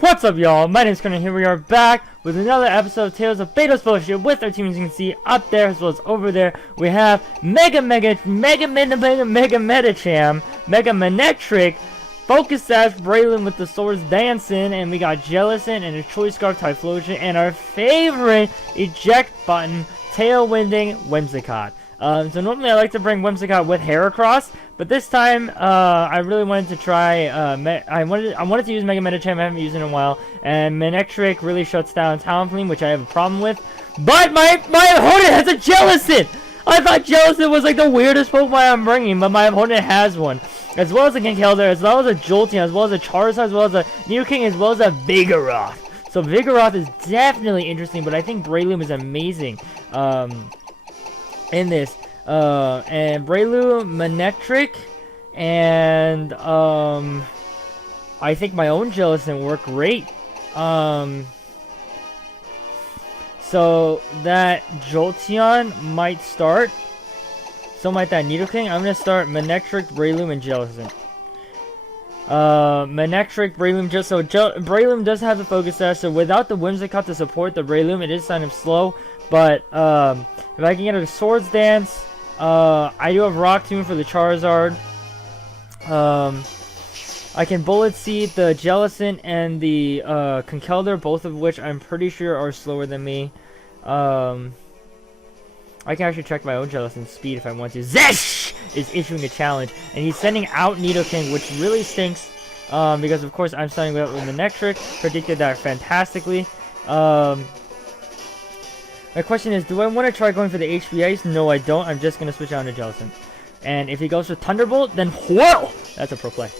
What's up, y'all? My name is Connor. Here we are back with another episode of Tales of Batalspotia with our team. As you can see up there as well as over there, we have Mega Metacham, Mega Manectric, Focus Sash, Braylon with the swords dancing, and we got Jellison and his Choice Scarf Typhlosion, and our favorite eject button, Tailwinding Whimsicott. So normally I like to bring Whimsicott with Heracross, but this time I really wanted to try. I wanted to use Mega Metacham. I haven't used it in a while, and Manectric really shuts down Talonflame, which I have a problem with. But my opponent has a Jellison. I thought Jellison was like the weirdest Pokemon I'm bringing, but my opponent has one, as well as a Kinkeldurr, as well as a Jolteon, as well as a Charizard, as well as a Nidoking, as well as a Vigoroth. So Vigoroth is definitely interesting, but I think Breloom is amazing. In this, and Breloom, Manectric, and I think my own Jellison work great. So that Jolteon might start. So might that Nidoking. I'm gonna start Manectric, Breloom, and Jellison. Manectric, Breloom, Breloom does have the Focus Sash, so without the Whimsicott to support the Breloom, it is kind of slow. But if I can get a Swords Dance, I do have Rock Tomb for the Charizard. I can Bullet Seed the Jellison and the Kinkeldurr, both of which I'm pretty sure are slower than me. I can actually check my own Jellison's speed if I want to. Zesh is issuing a challenge, and he's sending out Nidoking, which really stinks, because of course I'm starting with Manectric. Predicted that fantastically. My question is, do I want to try going for the HP Ice? No, I don't. I'm just going to switch out to Jellison. And if he goes for Thunderbolt, then whoa! That's a pro play.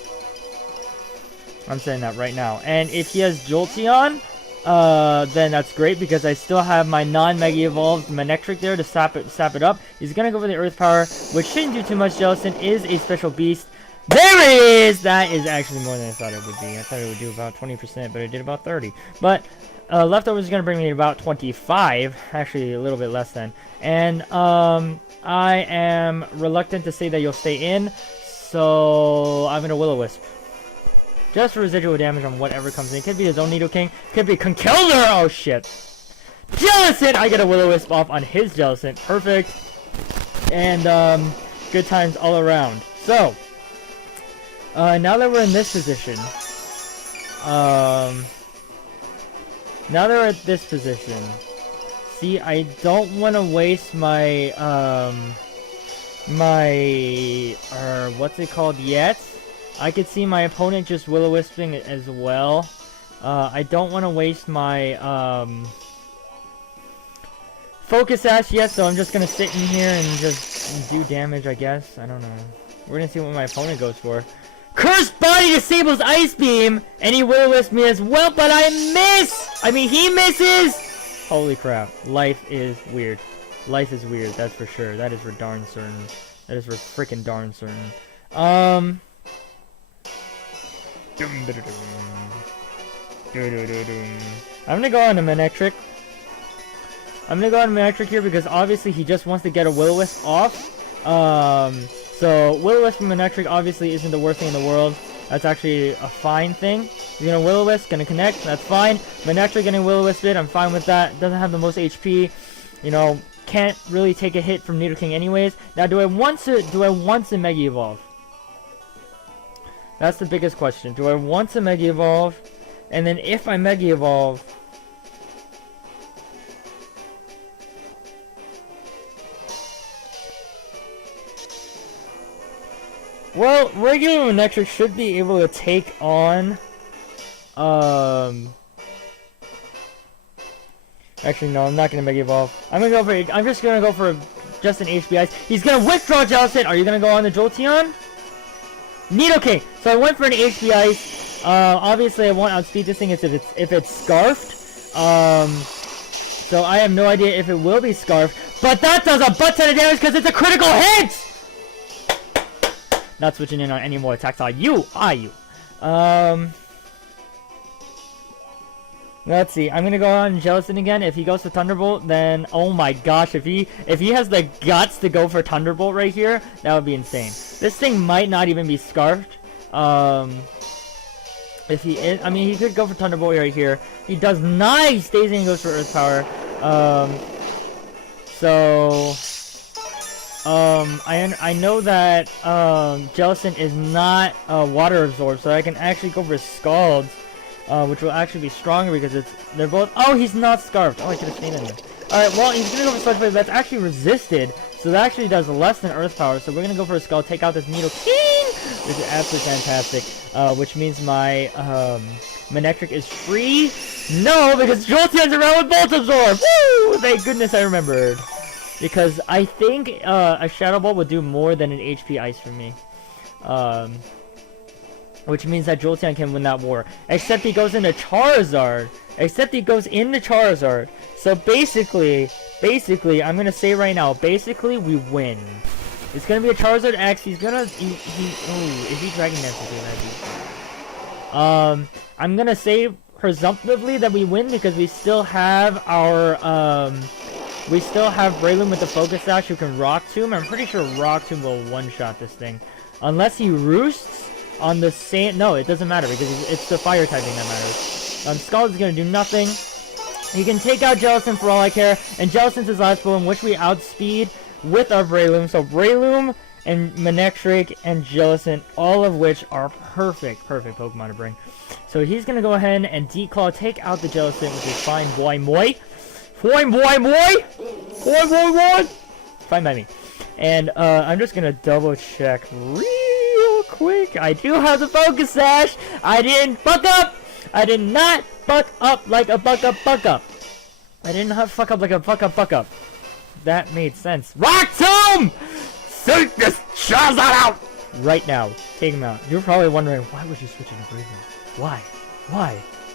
I'm saying that right now. And if he has Jolteon, then that's great, because I still have my non-Mega Evolved Manectric there to sap it up. He's going to go for the Earth Power, which shouldn't do too much. Jellison is a special beast. There it is! That is actually more than I thought it would be. I thought it would do about 20%, but it did about 30. But Leftovers is going to bring me about 25, actually a little bit less than. And I am reluctant to say that you'll stay in, so I'm going to Will-O-Wisp. Just for residual damage on whatever comes in. Could be his own Nidoking, could be Kinkeldurr, oh shit. Jellison! I get a Will-O-Wisp off on his Jellison, perfect. And good times all around. So, now that we're in this position, now that we're at this position, see, I don't want to waste my, what's it called yet? I could see my opponent just Will-O-Wisping as well. I don't want to waste my, Focus Sash yet, so I'm just going to sit in here and just do damage, I guess. I don't know. We're going to see what my opponent goes for. Cursed Body disables Ice Beam, and he Will-O-Wisp me as well, but I miss! I mean, he misses! Holy crap. Life is weird. Life is weird, that's for sure. That is for darn certain. That is for freaking darn certain. I'm gonna go on to Manectric. I'm gonna go on to Manectric here because obviously he just wants to get a Will-O-Wisp off. So, Will-O-Wisp from Manectric obviously isn't the worst thing in the world. That's actually a fine thing. He's gonna Will-O-Wisp, gonna connect, that's fine. Manectric getting Will-O-Wisped, I'm fine with that. Doesn't have the most HP. You know, can't really take a hit from Nidoking anyways. Now, do I want to Mega Evolve? That's the biggest question. Do I want to Mega Evolve? And then if I Mega Evolve, well, regular Manectric should be able to take on, actually, no, I'm not gonna Mega Evolve. I'm just gonna go for just an HP Ice. He's gonna withdraw Jellison. Are you gonna go on the Jolteon? Nidoking! So I went for an HP Ice. Obviously I won't outspeed this thing if it's Scarfed. So I have no idea if it will be Scarfed. But that does a butt ton of damage because it's a critical hit! Not switching in on any more attacks on you, are you? Let's see. I'm gonna go on Jellison again. If he goes for Thunderbolt, then oh my gosh, if he has the guts to go for Thunderbolt right here, that would be insane. This thing might not even be Scarfed. If he is, I mean, he could go for Thunderbolt right here. He does nice. Stays and goes for Earth Power. I know that Jellicent is not water absorbed, so I can actually go for Scalds, which will actually be stronger because they're both. Oh, he's not Scarfed. Oh, I should have stayed in there. All right, well, he's gonna go for Sludge Wave. That's actually resisted, so that actually does less than Earth Power. So we're gonna go for a Skull, take out this Needle King, which is absolutely fantastic. Which means my Manectric is free. No, because Jolteon's around with Bolt Absorb. Woo! Thank goodness I remembered. Because I think a Shadow Ball would do more than an HP Ice for me. Which means that Jolteon can win that war. Except he goes into Charizard. So basically, I'm gonna say right now, basically we win. It's gonna be a Charizard X. He's gonna, is he Dragon Dance? I'm gonna say presumptively that we win because we still have our, we still have Breloom with the Focus Sash who can Rock Tomb. I'm pretty sure Rock Tomb will one-shot this thing. Unless he roosts on the same... No, it doesn't matter because it's the Fire typing that matters. Scald is going to do nothing. He can take out Jellicent for all I care. And Jellicent's his last Bloom, which we outspeed with our Breloom. So Breloom and Manectric and Jellicent, all of which are perfect Pokemon to bring. So he's going to go ahead and Declaw, take out the Jellicent, which is fine, boy. Fine by me. And I'm just gonna double check real quick. I do have the Focus Sash. I didn't fuck up. I did not fuck up like a fuck up. I did not fuck up like a fuck up. That made sense. Rock Tomb! Seek this Charizard out! Right now. Take him out. You're probably wondering, why would you switch into Breloom? Why?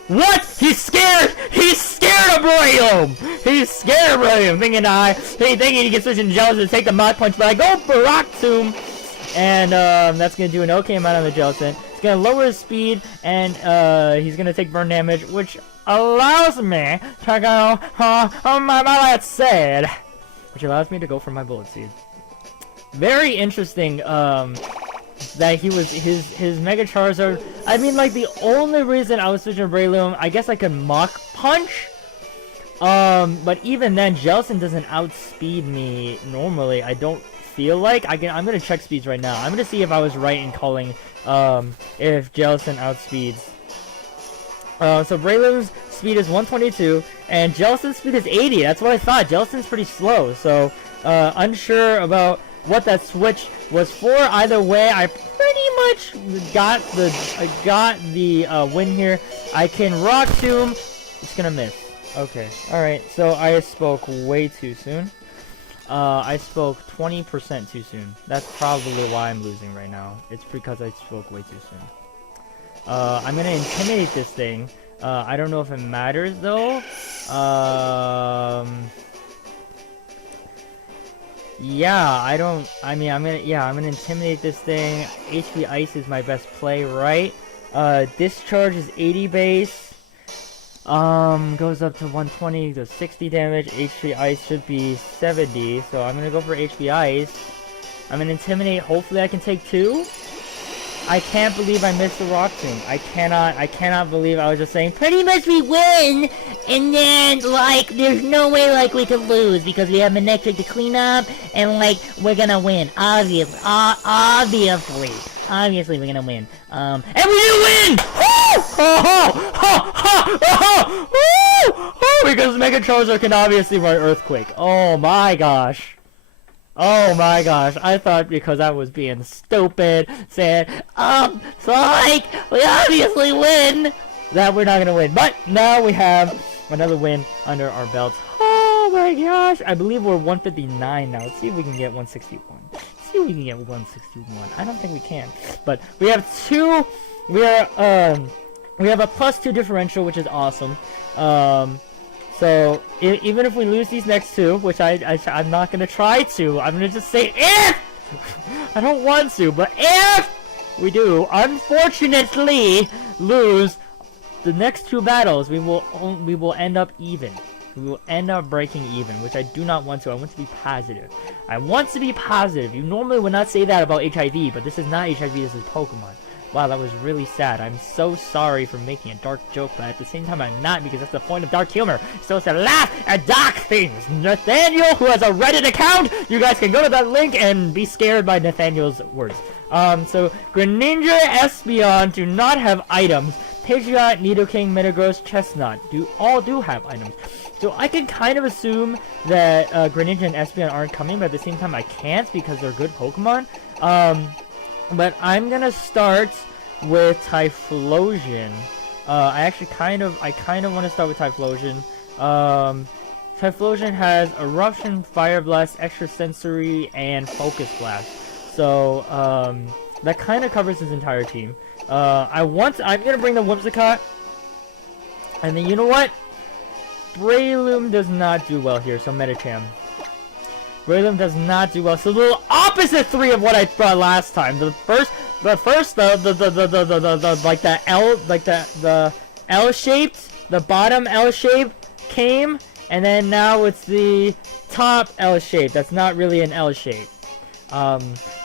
What? He's scared! He's scared of Breloom! Thinking he can switch into Jellicent and take the Mod Punch, but I go for Rock Tomb! And that's gonna do an okay amount on the Jellicent. It's gonna lower his speed, and he's gonna take burn damage, which allows me to go on my Bullet Seed! Which allows me to go for my Bullet Seed. Very interesting, that he was his Mega Charizard. I mean, like, the only reason I was switching to Breloom, I guess I could Mach Punch. But even then, Jellicent doesn't outspeed me normally. I don't feel like I'm gonna check speeds right now. I'm gonna see if I was right in calling if Jellicent outspeeds. So Breloom's speed is 122 and Jellicent's speed is 80. That's what I thought. Jellicent's pretty slow, so unsure about what that switch was for. Either way, I pretty much got the win here. I can Rock Tomb. It's gonna miss. Okay. Alright, so I spoke way too soon. I spoke 20% too soon. That's probably why I'm losing right now. It's because I spoke way too soon. I'm gonna intimidate this thing. I don't know if it matters though. Yeah, I'm gonna intimidate this thing. HP Ice is my best play, right? Discharge is 80 base. Goes up to 120 to 60 damage. HP Ice should be 70, so I'm gonna go for HP Ice. I'm gonna intimidate. Hopefully I can take 2. I can't believe I missed the Rock Tomb. I cannot believe I was just saying, pretty much we win, and then, like, there's no way, like, we could lose, because we have Manectric to clean up, and, like, we're gonna win. Obviously we're gonna win. And we do win! Because Mega Charizard can obviously run Earthquake. Oh my gosh. I thought because I was being stupid, saying, so like, we obviously win, that we're not gonna win. But now we have another win under our belts. Oh my gosh, I believe we're 159 now. Let's see if we can get 161. I don't think we can, but we have we have a +2 differential, which is awesome. So, even if we lose these next 2, which I'm not going to try to, I'm going to just say if! I don't want to, but if we do, unfortunately, lose the next 2 battles, we will end up even. We will end up breaking even, which I do not want to. I want to be positive. You normally would not say that about HIV, but this is not HIV, this is Pokemon. Wow, that was really sad. I'm so sorry for making a dark joke, but at the same time I'm not, because that's the point of dark humor. So to laugh at dark things. Nathaniel, who has a Reddit account, you guys can go to that link and be scared by Nathaniel's words. So Greninja, Espeon do not have items. Pidgeot, Nidoking, Metagross, Chestnut all do have items. So I can kind of assume that Greninja and Espeon aren't coming, but at the same time I can't because they're good Pokemon. But I'm gonna start with Typhlosion. I kind of want to start with Typhlosion. Typhlosion has Eruption, Fire Blast, Extrasensory, and Focus Blast. So that kind of covers his entire team. I'm gonna bring the Whimsicott, and then you know what? Breloom does not do well here, so Medicham. Breloom does not do well. So the opposite 3 of what I brought last time. The L shaped, the bottom L shape came, and then now it's the top L shape. That's not really an L shape.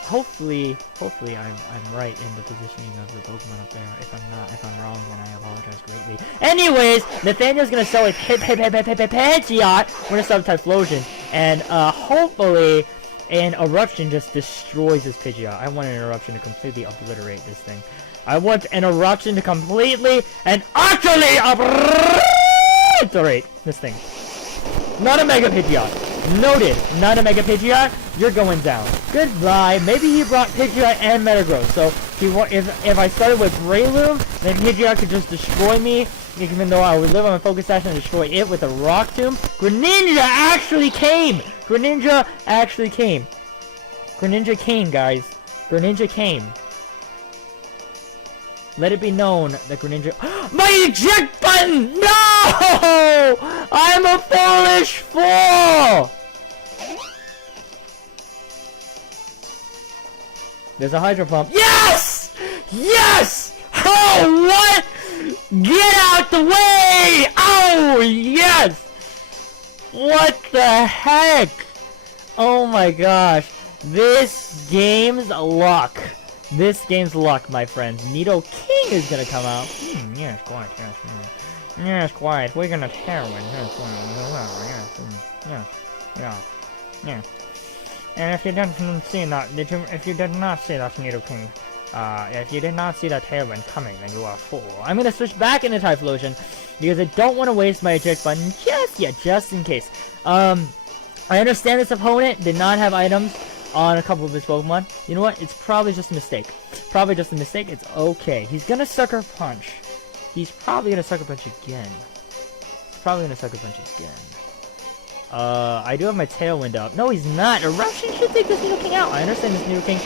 Hopefully I'm right in the positioning of the Pokemon up there. If I'm wrong, then I apologize greatly. Anyways, Nathaniel's gonna start with Pidgeot. We're gonna start with Typhlosion, and hopefully an Eruption just destroys this Pidgeot. I want an Eruption to completely obliterate this thing. I want an Eruption to completely and utterly obliterate this thing. Not a Mega Pidgeot. Noted. Not a Mega Pidgeot. You're going down. Goodbye. Maybe he brought Pidgeot and Metagross. So if I started with Breloom, then Pidgeot could just destroy me. Even though I would live on my Focus Sash and destroy it with a Rock Tomb. Greninja actually came. Greninja actually came. Greninja came, guys. Greninja came. Let it be known that Greninja... My eject button! No! I'm a foolish fool! There's a Hydro Pump. Yes! Yes! Oh, what? Get out the way! Oh, yes! What the heck? Oh my gosh. This game's luck. This game's luck, my friends. Nidoking is gonna come out. Yes, quiet, yes. Yes, quiet. We're gonna Tailwind. Yes. And if you didn't see that, if you did not see that Nidoking, if you did not see that Tailwind coming, then you are a fool. I'm gonna switch back into Typhlosion because I don't want to waste my eject button just yet, just in case. I understand this opponent did not have items on a couple of his Pokemon. You know what? It's probably just a mistake. Probably just a mistake. It's okay. He's gonna Sucker Punch. He's probably gonna Sucker Punch again. I do have my Tailwind up. No, he's not. Eruption should take this Nidoking out. I understand this Nidoking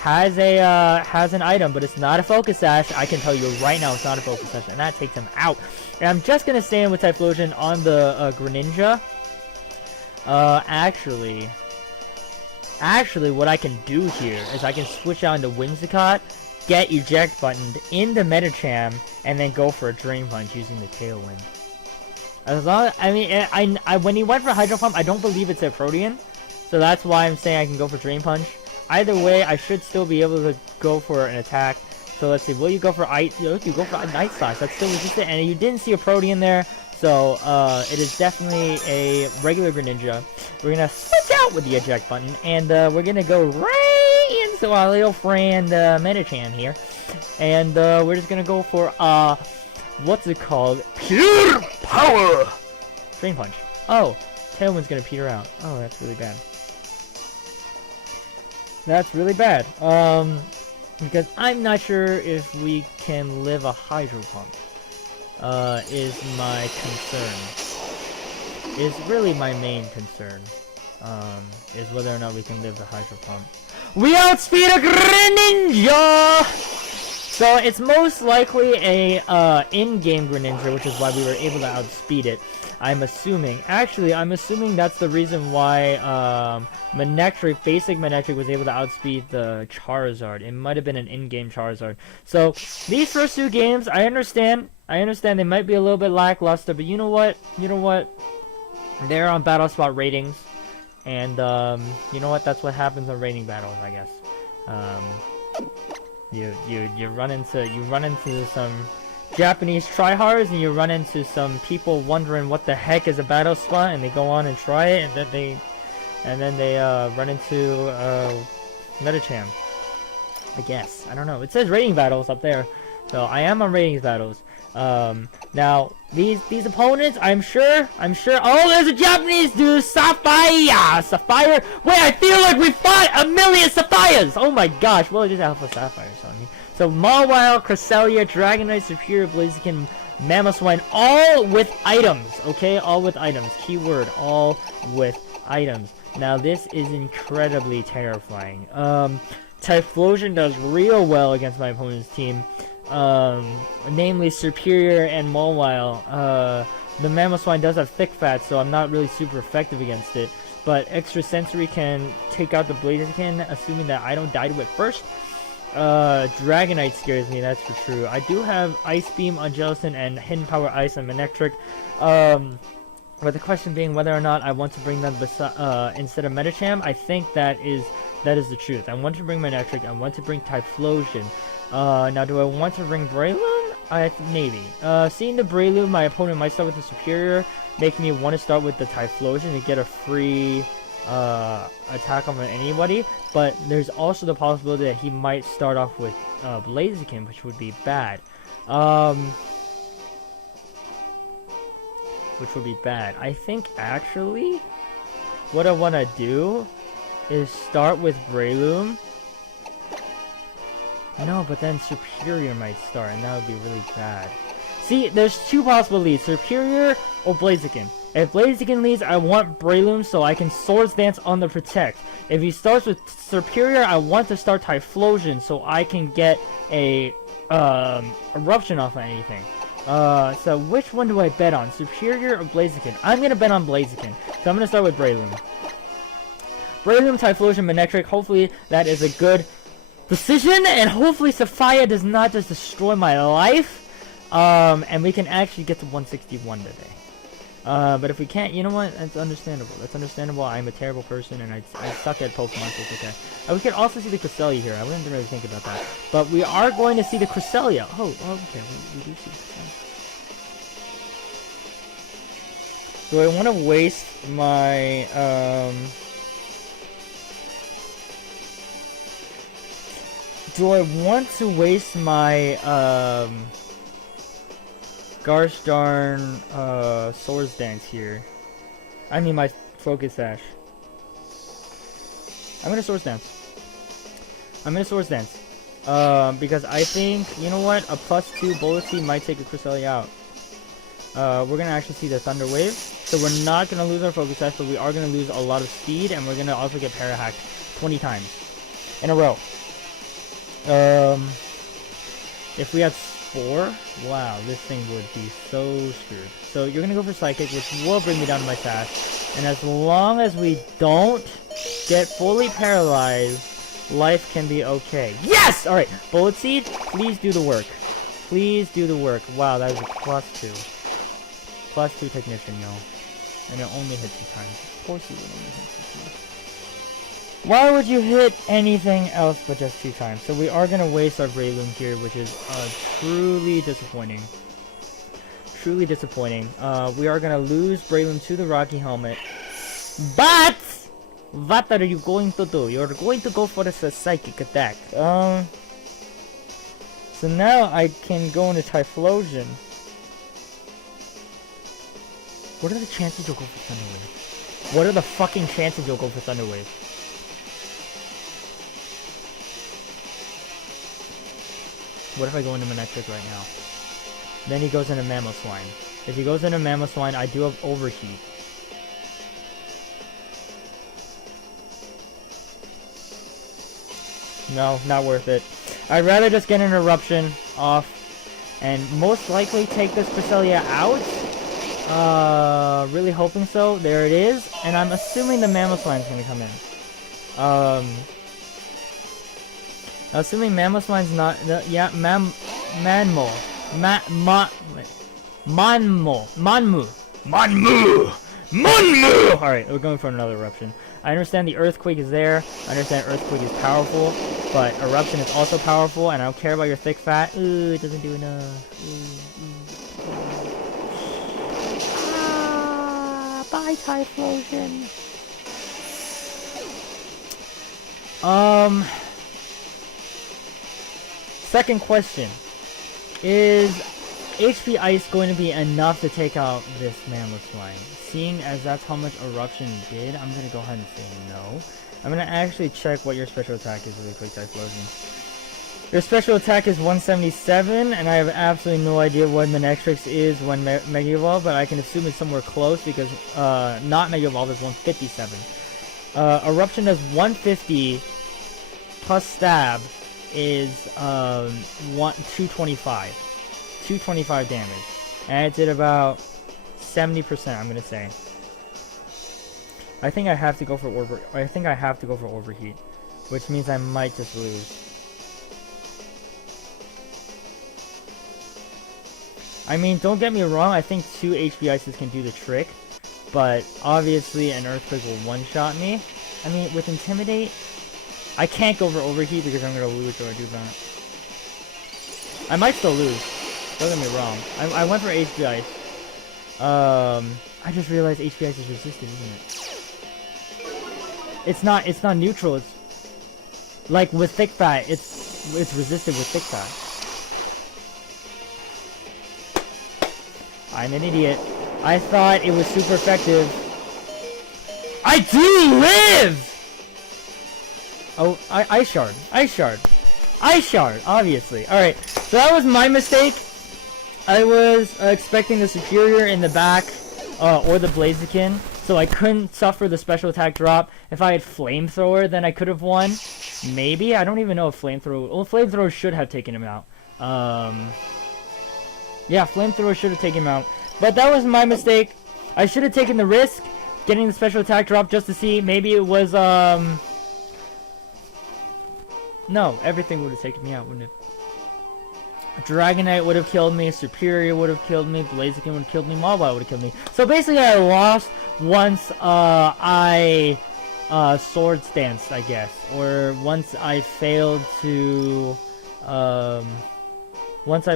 has an item, but it's not a Focus Sash. I can tell you right now, it's not a Focus Sash, and that takes him out. And I'm just gonna stay in with Typhlosion on the Greninja. Actually, what I can do here is I can switch out into Whimsicott, get eject buttoned into Medicham, and then go for a Drain Punch using the Tailwind. As long as, I mean, when he went for Hydro Pump, I don't believe it's a Protean, so that's why I'm saying I can go for Drain Punch. Either way, I should still be able to go for an attack. So let's see, will you go for Ice? You go for a Night Slash. That's still resistant, and you didn't see a Protean there. So, it is definitely a regular Greninja. We're gonna switch out with the eject button, and we're gonna go right into our little friend Medicham here. And we're just gonna go for, what's it called? Pure Power! Drain Punch. Oh, Tailwind's gonna peter out. Oh, that's really bad. That's really bad. Because I'm not sure if we can live a Hydro Pump. Is my concern. Is really my main concern. Is whether or not we can live the Hydro Pump. We outspeed a Greninja! So it's most likely a in-game Greninja, which is why we were able to outspeed it. I'm assuming. Actually, I'm assuming that's the reason why Manectric, basic Manectric, was able to outspeed the Charizard. It might have been an in-game Charizard. So these first two games, I understand they might be a little bit lackluster, but you know what? They're on battle spot ratings, and you know what? That's what happens on rating battles, I guess. You run into some Japanese tryhards, and you run into some people wondering what the heck is a battle spot, and they go on and try it, and then they run into Metacham. I guess. I don't know. It says rating battles up there. So I am on ratings battles. Now these opponents, I'm sure. Oh, there's a Japanese dude, Sapphire. Wait, I feel like we fought a million Sapphires. Oh my gosh. Well, it is Alpha Sapphire on me. So Mawile, Cresselia, Dragonite, Superior, Blaziken, Mamoswine, all with items. Okay, all with items. Keyword, all with items. Now this is incredibly terrifying. Typhlosion does real well against my opponent's team, namely Superior and Mawile. The Mamoswine does have thick fat, so I'm not really super effective against it, but Extrasensory can take out the Blaziken, assuming that I don't die to it first. Dragonite scares me, that's for true. I do have Ice Beam on Jellicent and Hidden Power Ice on Manectric. But the question being whether or not I want to bring them instead of Metacham. I think that is the truth. I want to bring Manectric, I want to bring Typhlosion. Now do I want to bring Breloom? Maybe. Seeing the Breloom, my opponent might start with the Superior, making me want to start with the Typhlosion to get a free attack on anybody, but there's also the possibility that he might start off with Blaziken, which would be bad. I think actually what I want to do is start with Breloom. No, but then Superior might start, and that would be really bad. See, there's two possible leads, Superior or Blaziken. If Blaziken leads, I want Breloom so I can Swords Dance on the Protect. If he starts with Superior, I want to start Typhlosion so I can get a Eruption off of anything. So which one do I bet on, Superior or Blaziken? I'm gonna bet on Blaziken, so I'm gonna start with Breloom. Breloom, Typhlosion, Manectric. Hopefully that is a good decision, and hopefully Sapphire does not just destroy my life. And we can actually get to 161 today. But if we can't, you know what? That's understandable. I'm a terrible person, and I suck at Pokemon, so it's okay. We could also see the Cresselia here. I wouldn't really think about that. But we are going to see the Cresselia. Oh, okay. We do see the Cresselia. Do I want to waste my, Gosh darn, Swords Dance here. I mean my Focus Sash. I'm gonna Swords Dance. Because I think, you know what, a +2 Bullet Seed might take a Cresselia out. We're gonna actually see the Thunder Wave. So we're not gonna lose our Focus Sash, but we are gonna lose a lot of speed, and we're gonna also get Para-Hacked 20 times in a row. If we had 4, wow, this thing would be so screwed. So you're gonna go for Psychic, which will bring me down to my Sash. And as long as we don't get fully paralyzed, life can be okay. Yes! Alright, Bullet Seed, please do the work. Wow, that was a +2. +2 Technician, y'all. And it only hit 2 times. Of course it would only hit 2 times. Why would you hit anything else but just 2 times? So we are going to waste our Breloom here, which is truly disappointing. We are going to lose Breloom to the Rocky Helmet. But what are you going to do? You're going to go for the Psychic attack. So now I can go into Typhlosion. What are the chances you'll go for Thunder Wave? What are the fucking chances you'll go for Thunder Wave? What if I go into Manectric right now? Then he goes into Mamoswine. If he goes into Mamoswine, I do have Overheat. No, not worth it. I'd rather just get an Eruption off and most likely take this Cresselia out. Really hoping so. There it is. And I'm assuming the Mamoswine's gonna come in. Assuming Mamoswine's not, yeah, Manmu. Alright, we're going for another Eruption. I understand the Earthquake is there. I understand Earthquake is powerful. but Eruption is also powerful, and I don't care about your thick fat. Ooh, it doesn't do enough. Bye, Typhlosion. Second question. Is HP Ice going to be enough to take out this Mammoth Slime? Seeing as that's how much Eruption did, I'm going to go ahead and say no. I'm going to actually check what your special attack is really quick, Typhlosion. Your special attack is 177, and I have absolutely no idea what Manectrix is when Mega Evolve, but I can assume it's somewhere close because not Mega Evolve is 157. Eruption does 150 plus Stab is 225. 225 damage. And it did about 70%, I'm gonna say. I think I have to go for Overheat, which means I might just lose. I mean, don't get me wrong, I think 2 HP Ices can do the trick, but obviously an Earthquake will one-shot me. I mean, with Intimidate, I can't go for Overheat because I'm gonna lose or I do that. I might still lose. Don't get me wrong. I went for HP Ice. I just realized HP Ice is resistant, isn't it? It's not neutral. It's like with Thick Fat. It's resisted with Thick Fat. I'm an idiot. I thought it was super effective. I do live! Oh, Ice Shard. Ice Shard. Ice Shard, obviously. Alright, so that was my mistake. I was expecting the Superior in the back, or the Blaziken, so I couldn't suffer the special attack drop. If I had Flamethrower, then I could have won. Maybe? I don't even know if Flamethrower... Well, Flamethrower should have taken him out. Yeah, Flamethrower should have taken him out. But that was my mistake. I should have taken the risk, getting the special attack drop just to see. Maybe it was, No, everything would have taken me out, wouldn't it? Dragonite would have killed me, Superior would have killed me, Blaziken would have killed me, Mawile would have killed me. So basically I lost once I Sword Stance, I guess. Or once I failed to once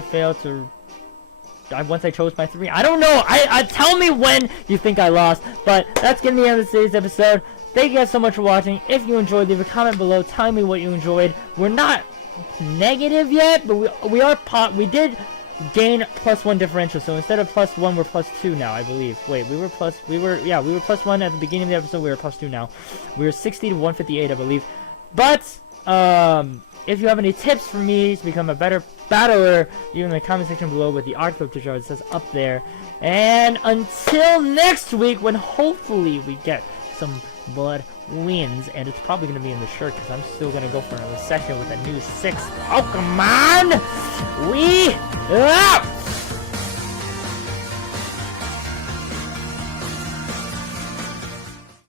I chose my 3. I don't know. I tell me when you think I lost. But that's gonna be the end of today's episode. Thank you guys so much for watching. If you enjoyed, leave a comment below. Tell me what you enjoyed. We're not negative yet, but we did gain +1 differential. So instead of +1, we're +2 now, I believe. Wait, we were +1 at the beginning of the episode. We were +2 now. We were 60 to 158, I believe. But if you have any tips for me to become a better battler, leave in the comment section below with the article picture it says up there. And until next week, when hopefully we get some blood wins, and it's probably going to be in the shirt because I'm still going to go for another session with a new 6th Pokemon. We up!